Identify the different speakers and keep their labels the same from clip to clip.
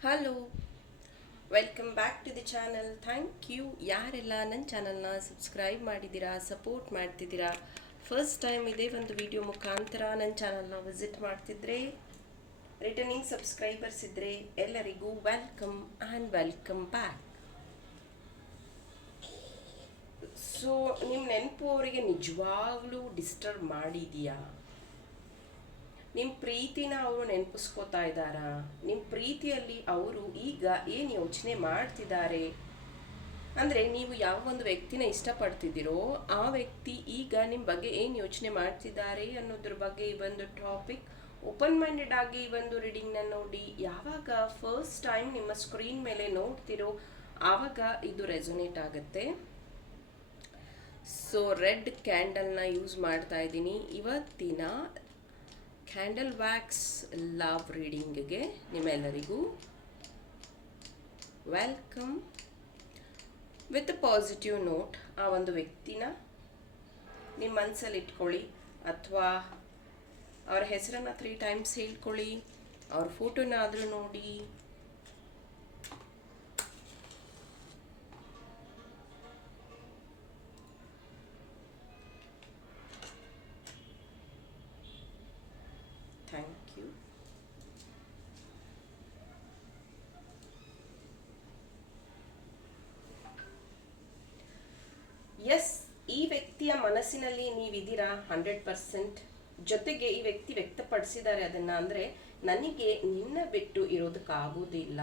Speaker 1: Hello welcome back to the channel thank you ಯಾರೆಲ್ಲ ನನ್ನ ಚಾನಲ್ನ ಸಬ್ಸ್ಕ್ರೈಬ್ ಮಾಡಿದ್ದೀರಾ ಸಪೋರ್ಟ್ ಮಾಡ್ತಿದ್ದೀರಾ? ಫಸ್ಟ್ ಟೈಮ್ ಇದೇ ಒಂದು ವಿಡಿಯೋ ಮುಖಾಂತರ ನನ್ನ ಚಾನಲ್ನ ವಿಸಿಟ್ ಮಾಡ್ತಿದ್ರೆ ರಿಟರ್ನಿಂಗ್ ಸಬ್ಸ್ಕ್ರೈಬರ್ಸ್ ಇದ್ದರೆ ಎಲ್ಲರಿಗೂ welcome and welcome back so ನಿಮ್ಮ ನೆನಪು ಅವರಿಗೆ ನಿಜವಾಗ್ಲೂ ಡಿಸ್ಟರ್ಬ್ ಮಾಡಿದೆಯಾ ನಿಮ್ಮ ಪ್ರೀತಿನ ಅವರು ನೆನಪಿಸ್ಕೋತಾ ಇದ್ದಾರಾ? ನಿಮ್ಮ ಪ್ರೀತಿಯಲ್ಲಿ ಅವರು ಈಗ ಏನು ಯೋಚನೆ ಮಾಡ್ತಿದ್ದಾರೆ? ಅಂದರೆ ನೀವು ಯಾವ ಒಂದು ವ್ಯಕ್ತಿನ ಇಷ್ಟಪಡ್ತಿದ್ದೀರೋ ಆ ವ್ಯಕ್ತಿ ಈಗ ನಿಮ್ಮ ಬಗ್ಗೆ ಏನು ಯೋಚನೆ ಮಾಡ್ತಿದ್ದಾರೆ ಅನ್ನೋದ್ರ ಬಗ್ಗೆ ಈ ಒಂದು ಟಾಪಿಕ್ ಓಪನ್ ಮೈಂಡೆಡ್ ಆಗಿ ಈ ಒಂದು ರೀಡಿಂಗ್ನ ನೋಡಿ, ಯಾವಾಗ ಫಸ್ಟ್ ಟೈಮ್ ನಿಮ್ಮ ಸ್ಕ್ರೀನ್ ಮೇಲೆ ನೋಡ್ತಿರೋ, ಆವಾಗ ಇದು ರೆಸೊನೇಟ್ ಆಗುತ್ತೆ. ಸೊ ರೆಡ್ ಕ್ಯಾಂಡಲ್ನ ಯೂಸ್ ಮಾಡ್ತಾ ಇದ್ದೀನಿ. ಇವತ್ತಿನ ಕ್ಯಾಂಡಲ್ ವ್ಯಾಕ್ಸ್ ಲವ್ ರೀಡಿಂಗ್ಗೆ ನಿಮ್ಮೆಲ್ಲರಿಗೂ ವೆಲ್ಕಮ್ ವಿತ್ ಪಾಸಿಟಿವ್ ನೋಟ್ ಆ ಒಂದು ವ್ಯಕ್ತಿನ ನಿಮ್ಮ ಮನಸ್ಸಲ್ಲಿ ಇಟ್ಕೊಳ್ಳಿ, ಅಥವಾ ಅವರ ಹೆಸರನ್ನು ತ್ರೀ ಟೈಮ್ಸ್ ಹೇಳ್ಕೊಳ್ಳಿ, ಅವ್ರ ಫೋಟೋನ ಆದರೂ ನೋಡಿ ವ್ಯಕ್ತಿಯ ಮನಸ್ಸಿನಲ್ಲಿ ನೀವಿದ್ದೀರಾ? Hundred percent. ಜೊತೆಗೆ ಈ ವ್ಯಕ್ತಿ ವ್ಯಕ್ತಪಡಿಸಿದ್ದಾರೆ ಅದನ್ನು ಅಂದರೆ, ನನಗೆ ನಿನ್ನ ಬಿಟ್ಟು ಇರೋದಕ್ಕಾಗೋದಿಲ್ಲ.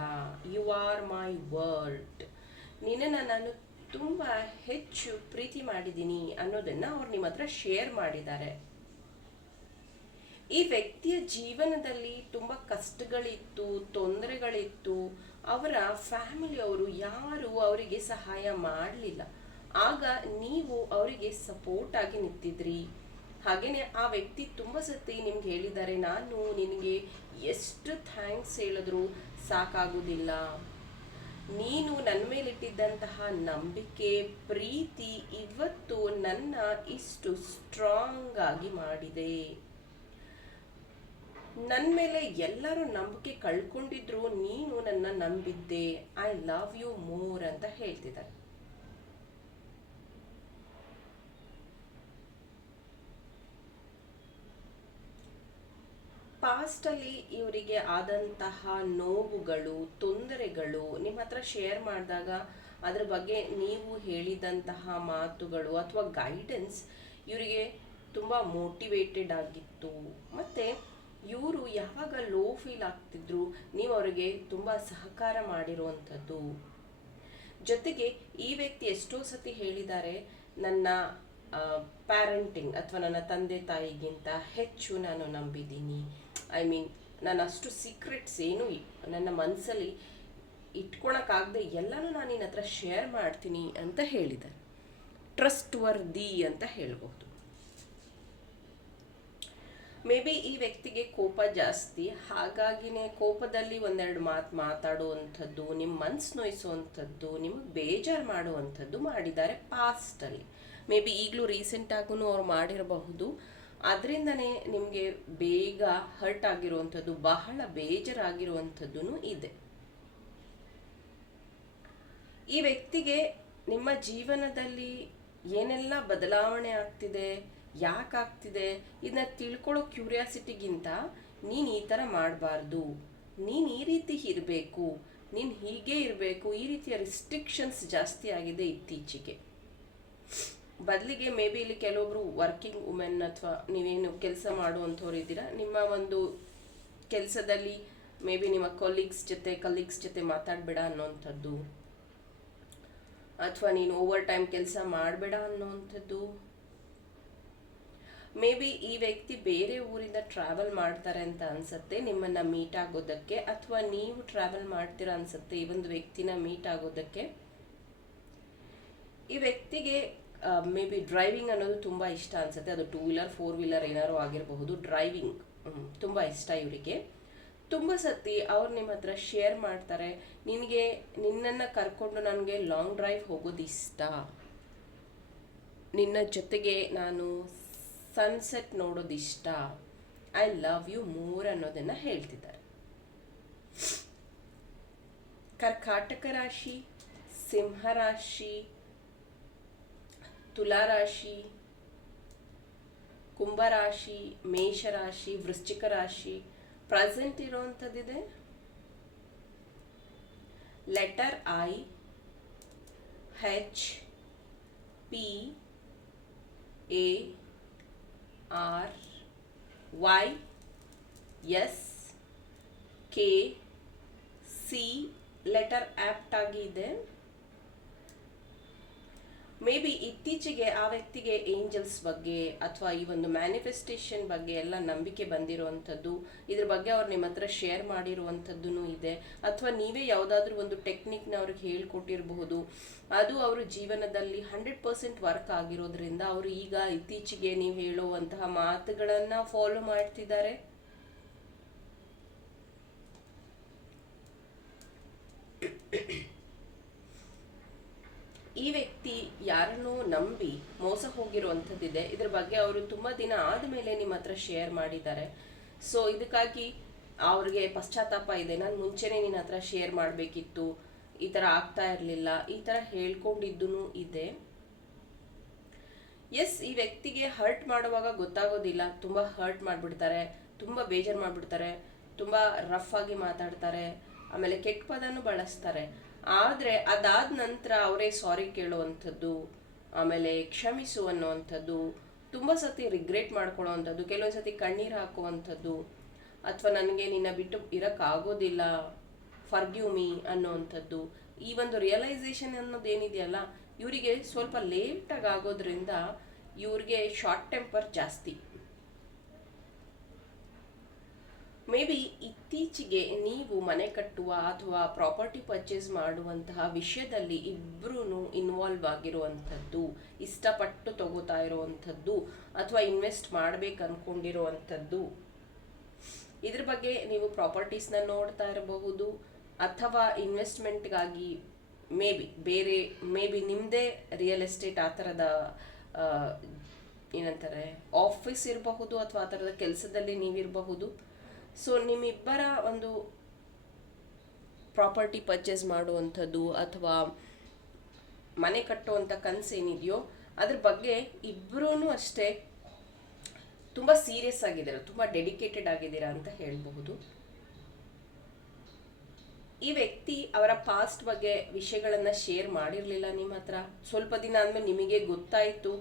Speaker 1: ಯು ಆರ್ ಮೈ ವರ್ಲ್ಡ್ ನಿನ್ನನ್ನು ನಾನು ತುಂಬ ಹೆಚ್ಚು ಪ್ರೀತಿ ಮಾಡಿದ್ದೀನಿ ಅನ್ನೋದನ್ನು ಅವ್ರು ನಿಮ್ಮ ಹತ್ರ ಶೇರ್ ಮಾಡಿದ್ದಾರೆ. ಈ ವ್ಯಕ್ತಿಯ ಜೀವನದಲ್ಲಿ ತುಂಬ ಕಷ್ಟಗಳಿತ್ತು, ತೊಂದರೆಗಳಿತ್ತು. ಅವರ ಫ್ಯಾಮಿಲಿಯವರು ಯಾರು ಅವರಿಗೆ ಸಹಾಯ ಮಾಡಲಿಲ್ಲ. ಆಗ ನೀವು ಅವರಿಗೆ ಸಪೋರ್ಟ್ ಆಗಿ ನಿಂತಿದ್ರಿ. ಹಾಗೇನೆ ಆ ವ್ಯಕ್ತಿ ತುಂಬ ಸತಿ ನಿಮ್ಗೆ ಹೇಳಿದ್ದಾರೆ, ನಾನು ನಿನಗೆ ಎಷ್ಟು ಥ್ಯಾಂಕ್ಸ್ ಹೇಳಿದ್ರು ಸಾಕಾಗುವುದಿಲ್ಲ ನೀನು ನನ್ನ ಮೇಲಿಟ್ಟಿದ್ದಂತಹ ನಂಬಿಕೆ, ಪ್ರೀತಿ ಇವತ್ತು ನನ್ನ ಇಷ್ಟು ಸ್ಟ್ರಾಂಗ್ ಆಗಿ ಮಾಡಿದೆ. ನನ್ನ ಮೇಲೆ ಎಲ್ಲರೂ ನಂಬಿಕೆ ಕಳ್ಕೊಂಡಿದ್ರು, ನೀನು ನನ್ನ ನಂಬಿದ್ದೆ. ಐ ಲವ್ ಯು ಮೋರ್ ಅಂತ ಹೇಳ್ತಿದ್ದಾರೆ. ಪಾಸ್ಟಲ್ಲಿ ಇವರಿಗೆ ಆದಂತಹ ನೋವುಗಳು, ತೊಂದರೆಗಳು ನಿಮ್ಮ ಹತ್ರ ಶೇರ್ ಮಾಡಿದಾಗ ಅದ್ರ ಬಗ್ಗೆ ನೀವು ಹೇಳಿದಂತಹ ಮಾತುಗಳು ಅಥವಾ ಗೈಡೆನ್ಸ್ ಇವರಿಗೆ ತುಂಬ ಮೋಟಿವೇಟೆಡ್ ಆಗಿತ್ತು. ಮತ್ತು ಇವರು ಯಾವಾಗ ಲೋ ಫೀಲ್ ಆಗ್ತಿದ್ರು ನೀವು ಅವರಿಗೆ ತುಂಬ ಸಹಕಾರ ಮಾಡಿರುವಂಥದ್ದು. ಜೊತೆಗೆ ಈ ವ್ಯಕ್ತಿ ಎಷ್ಟೋ ಸತಿ ಹೇಳಿದ್ದಾರೆ, ನನ್ನ ಪ್ಯಾರೆಂಟಿಂಗ್ ಅಥವಾ ನನ್ನ ತಂದೆ ತಾಯಿಗಿಂತ ಹೆಚ್ಚು ನಾನು ನಂಬಿದ್ದೀನಿ. ಐ ಮೀನ್ ನಾನು ಅಷ್ಟು ಸೀಕ್ರೆಟ್ಸ್ ಏನು ನನ್ನ ಮನಸ್ಸಲ್ಲಿ ಇಟ್ಕೊಳಕ್ಕಾಗದೆ ಎಲ್ಲನೂ ನಾನು ನಿನ್ನ ಹತ್ರ ಶೇರ್ ಮಾಡ್ತೀನಿ ಅಂತ ಹೇಳಿದ್ದಾರೆ ಟ್ರಸ್ಟ್ ವರ್ದಿ ಅಂತ ಹೇಳ್ಬೋದು ಮೇ ಬಿ ಈ ವ್ಯಕ್ತಿಗೆ ಕೋಪ ಜಾಸ್ತಿ, ಹಾಗಾಗಿನೇ ಕೋಪದಲ್ಲಿ ಒಂದೆರಡು ಮಾತು ಮಾತಾಡುವಂಥದ್ದು ನಿಮ್ಮ ಮನ್ಸು ನೋಯಿಸುವಂಥದ್ದು ನಿಮಗೆ ಬೇಜಾರು ಮಾಡುವಂಥದ್ದು ಮಾಡಿದ್ದಾರೆ ಪಾಸ್ಟಲ್ಲಿ ಮೇ ಬಿ ಈಗಲೂ ರೀಸೆಂಟಾಗೂ ಅವ್ರು ಮಾಡಿರಬಹುದು ಅದರಿಂದನೇ ನಿಮಗೆ ಬೇಗ ಹರ್ಟ್ ಆಗಿರುವಂಥದ್ದು, ಬಹಳ ಬೇಜಾರಾಗಿರುವಂಥದ್ದು ಇದೆ. ಈ ವ್ಯಕ್ತಿಗೆ ನಿಮ್ಮ ಜೀವನದಲ್ಲಿ ಏನೆಲ್ಲ ಬದಲಾವಣೆ ಆಗ್ತಿದೆ ಯಾಕಾಗ್ತಿದೆ ಇದನ್ನ ತಿಳ್ಕೊಳ್ಳೋ ಕ್ಯೂರಿಯಾಸಿಟಿಗಿಂತ ನೀನು ಈ ಥರ ಮಾಡಬಾರ್ದು. ನೀನು ಈ ರೀತಿ ಇರಬೇಕು, ನೀನು ಹೀಗೆ ಇರಬೇಕು, ಈ ರೀತಿಯ ರಿಸ್ಟ್ರಿಕ್ಷನ್ಸ್ ಜಾಸ್ತಿ ಆಗಿದೆ ಇತ್ತೀಚೆಗೆ. ಬದಲಿಗೆ ಮೇ ಬಿ ಇಲ್ಲಿ ಕೆಲವೊಬ್ರು ವರ್ಕಿಂಗ್ ವುಮೆನ್ ಅಥವಾ ನೀವೇನು ಕೆಲಸ ಮಾಡುವಂಥವ್ರು ಇದ್ದೀರಾ? ನಿಮ್ಮ ಒಂದು ಕೆಲಸದಲ್ಲಿ ಮೇ ಬಿ ನಿಮ್ಮ ಕೊಲೀಗ್ಸ್ ಜೊತೆ ಕಲೀಗ್ಸ್ ಜೊತೆ ಮಾತಾಡಬೇಡ ಅನ್ನೋವಂಥದ್ದು ಅಥವಾ ನೀನು ಓವರ್ ಟೈಮ್ ಕೆಲಸ ಮಾಡಬೇಡ ಅನ್ನೋವಂಥದ್ದು ಮೇ ಬಿ ಈ ವ್ಯಕ್ತಿ ಬೇರೆ ಊರಿಂದ ಟ್ರಾವೆಲ್ ಮಾಡ್ತಾರೆ ಅಂತ ಅನ್ಸುತ್ತೆ, ನಿಮ್ಮನ್ನ ಮೀಟ್ ಆಗೋದಕ್ಕೆ. ಅಥವಾ ನೀವು ಟ್ರಾವೆಲ್ ಮಾಡ್ತೀರಾ ಅನ್ಸುತ್ತೆ ಈ ಒಂದು ವ್ಯಕ್ತಿನ ಮೀಟ್ ಆಗೋದಕ್ಕೆ. ಈ ವ್ಯಕ್ತಿಗೆ ಮೇ ಬಿ ಡ್ರೈವಿಂಗ್ ಅನ್ನೋದು ತುಂಬ ಇಷ್ಟ ಅನ್ಸುತ್ತೆ. ಅದು ಟೂ ವೀಲರ್ ಫೋರ್ ವೀಲರ್ ಏನಾರು ಆಗಿರಬಹುದು. ಡ್ರೈವಿಂಗ್ ತುಂಬ ಇಷ್ಟ ಇವರಿಗೆ. ತುಂಬ ಸತಿ ಅವ್ರು ನಿಮ್ಮ ಹತ್ರ ಶೇರ್ ಮಾಡ್ತಾರೆ, ನಿನಗೆ, ನಿನ್ನನ್ನು ಕರ್ಕೊಂಡು ನನಗೆ ಲಾಂಗ್ ಡ್ರೈವ್ ಹೋಗೋದು ಇಷ್ಟ. ನಿನ್ನ ಜೊತೆಗೆ ನಾನು ಸನ್ಸೆಟ್ ನೋಡೋದು ಇಷ್ಟ. ಐ ಲವ್ ಯು ಮೋರ್ ಅನ್ನೋದನ್ನು ಹೇಳ್ತಿದ್ದಾರೆ. ಕರ್ಕಾಟಕ ರಾಶಿ, ಸಿಂಹ ರಾಶಿ ತುಲಾರಾಶಿ, ಕುಂಭರಾಶಿ, ಮೇಷರಾಶಿ ವೃಶ್ಚಿಕ ರಾಶಿ present ಇರೋವಂಥದ್ದಿದೆ. Letter I H P A R Y S K C letter apt ಆಗಿ ಇದೆ. ಮೇ ಬಿ ಇತ್ತೀಚೆಗೆ ಆ ವ್ಯಕ್ತಿಗೆ ಏಂಜಲ್ಸ್ ಬಗ್ಗೆ ಅಥವಾ ಈ ಒಂದು ಮ್ಯಾನಿಫೆಸ್ಟೇಷನ್ ಬಗ್ಗೆ ಎಲ್ಲ ನಂಬಿಕೆ ಬಂದಿರುವಂಥದ್ದು, ಇದ್ರ ಬಗ್ಗೆ ಅವ್ರು ನಿಮ್ಮ ಹತ್ರ ಶೇರ್ ಮಾಡಿರುವಂಥದ್ದು ಇದೆ. ಅಥವಾ ನೀವೇ ಯಾವುದಾದ್ರೂ ಒಂದು ಟೆಕ್ನಿಕ್ನ ಅವ್ರಿಗೆ ಹೇಳ್ಕೊಟ್ಟಿರಬಹುದು. ಅದು ಅವರು ಜೀವನದಲ್ಲಿ ಹಂಡ್ರೆಡ್ ಪರ್ಸೆಂಟ್ ವರ್ಕ್ ಆಗಿರೋದ್ರಿಂದ ಅವರು ಈಗ ಇತ್ತೀಚೆಗೆ ನೀವು ಹೇಳುವಂತಹ ಮಾತುಗಳನ್ನು ಫಾಲೋ ಮಾಡ್ತಿದ್ದಾರೆ. ಈ ವ್ಯಕ್ತಿ ಯಾರನ್ನು ನಂಬಿ ಮೋಸ ಹೋಗಿರುವಂಥದ್ದಿದೆ. ಇದ್ರ ಬಗ್ಗೆ ಅವರು ತುಂಬ ದಿನ ಆದಮೇಲೆ ನಿಮ್ಮ ಹತ್ರ ಶೇರ್ ಮಾಡಿದ್ದಾರೆ. ಸೊ ಇದಕ್ಕಾಗಿ ಅವ್ರಿಗೆ ಪಶ್ಚಾತ್ತಾಪ ಇದೆ. ನಾನು ಮುಂಚೆನೇ ನಿನ್ನ ಹತ್ರ ಶೇರ್ ಮಾಡಬೇಕಿತ್ತು. ಈ ಥರ ಆಗ್ತಾ ಇರಲಿಲ್ಲ. ಈ ಥರ ಹೇಳ್ಕೊಂಡಿದ್ದೂ ಇದೆ. ಎಸ್ ಈ ವ್ಯಕ್ತಿಗೆ ಹರ್ಟ್ ಮಾಡುವಾಗ ಗೊತ್ತಾಗೋದಿಲ್ಲ. ತುಂಬ ಹರ್ಟ್ ಮಾಡಿಬಿಡ್ತಾರೆ. ತುಂಬ ಬೇಜಾರು ಮಾಡಿಬಿಡ್ತಾರೆ. ತುಂಬ ರಫ್ ಆಗಿ ಮಾತಾಡ್ತಾರೆ. ಆಮೇಲೆ ಕೆಟ್ಟ ಪದನೂ ಬಳಸ್ತಾರೆ. ಆದರೆ ಅದಾದ ನಂತರ ಅವರೇ ಸಾರಿ ಕೇಳುವಂಥದ್ದು, ಆಮೇಲೆ ಕ್ಷಮಿಸು ಅನ್ನುವಂಥದ್ದು, ತುಂಬ ಸತಿ ರಿಗ್ರೆಟ್ ಮಾಡ್ಕೊಳ್ಳೋವಂಥದ್ದು, ಕೆಲವೊಂದು ಸತಿ ಕಣ್ಣೀರು ಹಾಕುವಂಥದ್ದು, ಅಥವಾ ನನಗೆ ನಿನ್ನ ಬಿಟ್ಟು ಇರೋಕ್ಕಾಗೋದಿಲ್ಲ ಫರ್ಗ್ಯೂ ಮೀ ಅನ್ನೋವಂಥದ್ದು, ಈ ಒಂದು ರಿಯಲೈಸೇಷನ್ ಅನ್ನೋದೇನಿದೆಯಲ್ಲ ಇವರಿಗೆ ಸ್ವಲ್ಪ ಲೇಟಾಗಿ ಆಗೋದ್ರಿಂದ ಇವ್ರಿಗೆ ಶಾರ್ಟ್ ಟೆಂಪರ್ ಜಾಸ್ತಿ. ಮೇ ಬಿ ಇತ್ತೀಚೆಗೆ ನೀವು ಮನೆ ಕಟ್ಟುವ ಅಥವಾ ಪ್ರಾಪರ್ಟಿ ಪರ್ಚೇಸ್ ಮಾಡುವಂತಹ ವಿಷಯದಲ್ಲಿ ಇಬ್ಬರೂ ಇನ್ವಾಲ್ವ್ ಆಗಿರುವಂಥದ್ದು, ಇಷ್ಟಪಟ್ಟು ತಗೋತಾ ಇರುವಂಥದ್ದು, ಅಥವಾ ಇನ್ವೆಸ್ಟ್ ಮಾಡ್ಬೇಕು ಅಂದ್ಕೊಂಡಿರುವಂಥದ್ದು ಇದ್ರ ಬಗ್ಗೆ ನೀವು ಪ್ರಾಪರ್ಟೀಸ್ನ ನೋಡ್ತಾ ಇರಬಹುದು, ಅಥವಾ ಇನ್ವೆಸ್ಟ್ಮೆಂಟ್ಗಾಗಿ ಮೇ ಬಿ ಬೇರೆ ಮೇ ಬಿ ನಿಮ್ಮದೇ ರಿಯಲ್ ಎಸ್ಟೇಟ್ ಆ ಥರದ ಏನಂತಾರೆ ಆಫೀಸ್ ಇರಬಹುದು ಅಥವಾ ಆ ಥರದ ಕೆಲಸದಲ್ಲಿ ನೀವಿರಬಹುದು. ಸೊ ನಿಮ್ಮಿಬ್ಬರ ಒಂದು ಪ್ರಾಪರ್ಟಿ ಪರ್ಚೇಸ್ ಮಾಡುವಂಥದ್ದು ಅಥವಾ ಮನೆ ಕಟ್ಟುವಂಥ ಕನಸೇನಿದೆಯೋ ಅದ್ರ ಬಗ್ಗೆ ಇಬ್ಬರೂ ಅಷ್ಟೇ ತುಂಬ ಸೀರಿಯಸ್ ಆಗಿದ್ದೀರಾ, ತುಂಬ ಡೆಡಿಕೇಟೆಡ್ ಆಗಿದ್ದೀರಾ ಅಂತ ಹೇಳಬಹುದು. ಈ ವ್ಯಕ್ತಿ ಅವರ ಪಾಸ್ಟ್ ಬಗ್ಗೆ ವಿಷಯಗಳನ್ನು ಶೇರ್ ಮಾಡಿರಲಿಲ್ಲ ನಿಮ್ಮ ಹತ್ರ. ಸ್ವಲ್ಪ ದಿನ ಆದಮೇಲೆ ನಿಮಗೆ ಗೊತ್ತಾಯಿತು.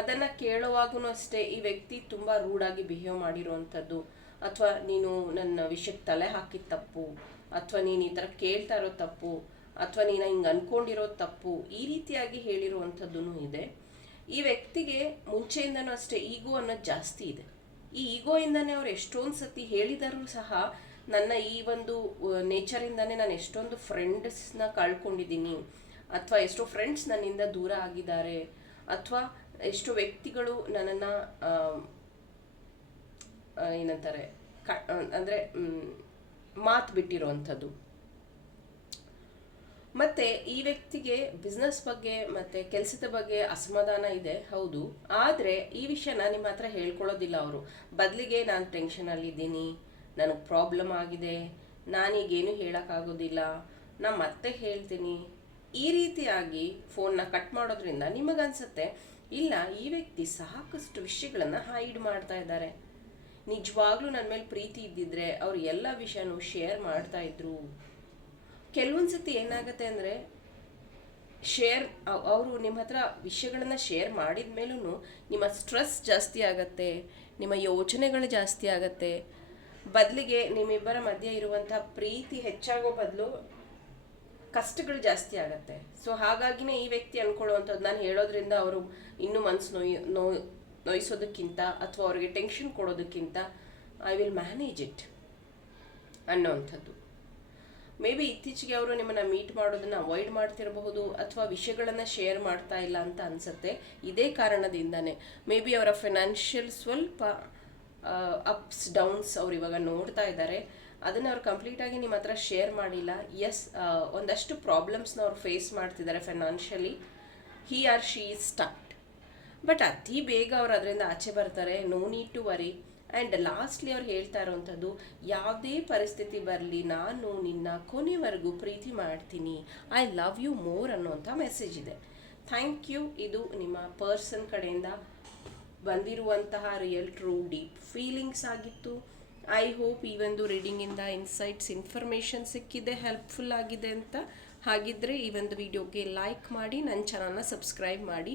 Speaker 1: ಅದನ್ನು ಕೇಳುವಾಗೂ ಅಷ್ಟೇ ಈ ವ್ಯಕ್ತಿ ತುಂಬ ರೂಡಾಗಿ ಬಿಹೇವ್ ಮಾಡಿರುವಂಥದ್ದು. ಅಥವಾ ನೀನು ನನ್ನ ವಿಷಯಕ್ಕೆ ತಲೆ ಹಾಕಿದ ತಪ್ಪು, ಅಥವಾ ನೀನು ಈ ಥರ ಕೇಳ್ತಾ ಇರೋ ತಪ್ಪು, ಅಥವಾ ನೀನು ಹಿಂಗೆ ಅಂದ್ಕೊಂಡಿರೋ ತಪ್ಪು, ಈ ರೀತಿಯಾಗಿ ಹೇಳಿರುವಂಥದ್ದು ಇದೆ. ಈ ವ್ಯಕ್ತಿಗೆ ಮುಂಚೆಯಿಂದನೂ ಅಷ್ಟೇ ಈಗೋ ಅನ್ನೋದು ಜಾಸ್ತಿ ಇದೆ. ಈ ಈಗೋಯಿಂದನೇ ಅವ್ರು ಎಷ್ಟೊಂದು ಸತಿ ಹೇಳಿದರೂ ಸಹ ನನ್ನ ಈ ಒಂದು ನೇಚರಿಂದನೇ ನಾನು ಎಷ್ಟೊಂದು ಫ್ರೆಂಡ್ಸ್ನ ಕಳ್ಕೊಂಡಿದ್ದೀನಿ, ಅಥವಾ ಎಷ್ಟೋ ಫ್ರೆಂಡ್ಸ್ ನನ್ನಿಂದ ದೂರ ಆಗಿದ್ದಾರೆ, ಅಥವಾ ಎಷ್ಟೋ ವ್ಯಕ್ತಿಗಳು ನನ್ನನ್ನು ಏನಂತಾರೆ, ಕ ಅಂದರೆ ಮಾತು ಬಿಟ್ಟಿರೋವಂಥದ್ದು. ಮತ್ತೆ ಈ ವ್ಯಕ್ತಿಗೆ ಬಿಸ್ನೆಸ್ ಬಗ್ಗೆ ಮತ್ತೆ ಕೆಲಸದ ಬಗ್ಗೆ ಅಸಮಾಧಾನ ಇದೆ, ಹೌದು. ಆದರೆ ಈ ವಿಷಯನ ನಿಮ್ಮ ಹತ್ರ ಹೇಳ್ಕೊಳ್ಳೋದಿಲ್ಲ ಅವರು. ಬದಲಿಗೆ ನಾನು ಟೆನ್ಷನಲ್ಲಿ ಇದ್ದೀನಿ ನನಗೆ ಪ್ರಾಬ್ಲಮ್ ಆಗಿದೆ ನಾನೀಗೇನು ಹೇಳೋಕ್ಕಾಗೋದಿಲ್ಲ ನಾ ಮತ್ತೆ ಹೇಳ್ತೀನಿ. ಈ ರೀತಿಯಾಗಿ ಫೋನ್ನ ಕಟ್ ಮಾಡೋದ್ರಿಂದ ನಿಮಗನ್ಸುತ್ತೆ, ಇಲ್ಲ ಈ ವ್ಯಕ್ತಿ ಸಾಕಷ್ಟು ವಿಷಯಗಳನ್ನು ಹೈಡ್ ಮಾಡ್ತಾ ಇದ್ದಾರೆ. ನಿಜವಾಗ್ಲೂ ನನ್ನ ಮೇಲೆ ಪ್ರೀತಿ ಇದ್ದಿದ್ರೆ ಅವ್ರು ಎಲ್ಲ ವಿಷಯನೂ ಶೇರ್ ಮಾಡ್ತಾ ಇದ್ರು. ಕೆಲವೊಂದು ಸತಿ ಏನಾಗುತ್ತೆ ಅಂದರೆ ಶೇರ್ ಅವರು ನಿಮ್ಮ ಹತ್ರ ವಿಷಯಗಳನ್ನು ಶೇರ್ ಮಾಡಿದ ಮೇಲೂ ನಿಮ್ಮ ಸ್ಟ್ರೆಸ್ ಜಾಸ್ತಿ ಆಗತ್ತೆ, ನಿಮ್ಮ ಯೋಚನೆಗಳು ಜಾಸ್ತಿ ಆಗತ್ತೆ. ಬದಲಿಗೆ ನಿಮ್ಮಿಬ್ಬರ ಮಧ್ಯೆ ಇರುವಂಥ ಪ್ರೀತಿ ಹೆಚ್ಚಾಗೋ ಬದಲು ಕಷ್ಟಗಳು ಜಾಸ್ತಿ ಆಗತ್ತೆ. ಸೊ ಹಾಗಾಗಿನೇ ಈ ವ್ಯಕ್ತಿ ಅನ್ಕೊಳ್ಳುವಂಥದ್ದು ನಾನು ಹೇಳೋದ್ರಿಂದ ಅವರು ಇನ್ನೂ ಮನಸ್ಸು ನೋಯ್ ನೋ ನೋಯಿಸೋದಕ್ಕಿಂತ ಅಥವಾ ಅವರಿಗೆ ಟೆನ್ಷನ್ ಕೊಡೋದಕ್ಕಿಂತ ಐ ವಿಲ್ ಮ್ಯಾನೇಜ್ ಇಟ್ ಅನ್ನೋವಂಥದ್ದು. ಮೇ ಬಿ ಇತ್ತೀಚೆಗೆ ಅವರು ನಿಮ್ಮನ್ನು ಮೀಟ್ ಮಾಡೋದನ್ನು ಅವಾಯ್ಡ್ ಮಾಡ್ತಿರಬಹುದು ಅಥವಾ ವಿಷಯಗಳನ್ನು ಶೇರ್ ಮಾಡ್ತಾ ಇಲ್ಲ ಅಂತ ಅನಿಸುತ್ತೆ. ಇದೇ ಕಾರಣದಿಂದನೇ. ಮೇ ಬಿ ಅವರ ಫಿನಾನ್ಷಿಯಲ್ ಸ್ವಲ್ಪ ಅಪ್ಸ್ ಡೌನ್ಸ್ ಅವ್ರು ಇವಾಗ ನೋಡ್ತಾ ಇದ್ದಾರೆ. ಅದನ್ನು ಅವ್ರು ಕಂಪ್ಲೀಟಾಗಿ ನಿಮ್ಮ ಹತ್ರ ಶೇರ್ ಮಾಡಿಲ್ಲ. ಎಸ್ ಒಂದಷ್ಟು ಪ್ರಾಬ್ಲಮ್ಸ್ನ ಅವ್ರು ಫೇಸ್ ಮಾಡ್ತಿದ್ದಾರೆ financially he or she is stuck but ಅತಿ ಬೇಗ ಅವ್ರು ಅದರಿಂದ ಆಚೆ ಬರ್ತಾರೆ no need to worry and lastly ಅವ್ರು ಹೇಳ್ತಾ ಇರೋವಂಥದ್ದು ಯಾವುದೇ ಪರಿಸ್ಥಿತಿ ಬರಲಿ ನಾನು ನಿನ್ನ ಕೊನೆವರೆಗೂ ಪ್ರೀತಿ ಮಾಡ್ತೀನಿ ಐ ಲವ್ ಯು ಮೋರ್ ಅನ್ನೋಂಥ ಮೆಸೇಜ್ ಇದೆ. ಥ್ಯಾಂಕ್ ಯು ಇದು ನಿಮ್ಮ ಪರ್ಸನ್ ಕಡೆಯಿಂದ ಬಂದಿರುವಂತಹ ರಿಯಲ್ ಟ್ರೂ ಡೀಪ್ ಫೀಲಿಂಗ್ಸ್ ಆಗಿತ್ತು. ಐ ಹೋಪ್ ಈ ಒಂದು ರೀಡಿಂಗಿಂದ ಇನ್ಸೈಟ್ಸ್ ಇನ್ಫಾರ್ಮೇಷನ್ ಸಿಕ್ಕಿದೆ ಹೆಲ್ಪ್ಫುಲ್ ಆಗಿದೆ ಅಂತ. ಹಾಗಿದ್ದರೆ ಈ ಒಂದು ವಿಡಿಯೋಗೆ ಲೈಕ್ ಮಾಡಿ, ನನ್ನ ಚಾನಲ್ನ ಸಬ್ಸ್ಕ್ರೈಬ್ ಮಾಡಿ.